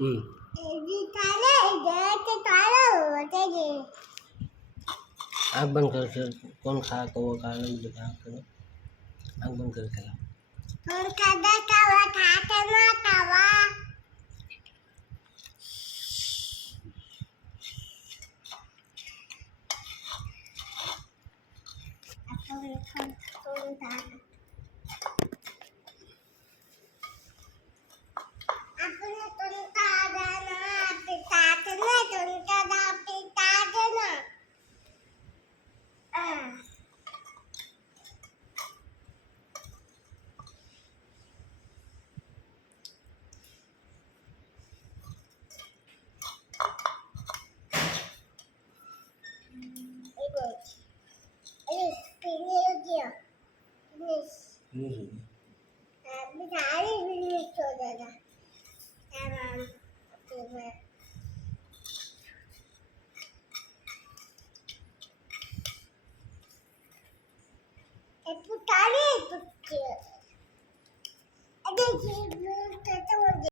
हम्म. आग बंद कर सर. कोण खा कवा खा म्हणजे खा करा. आग बंद कर त्याला. Finish.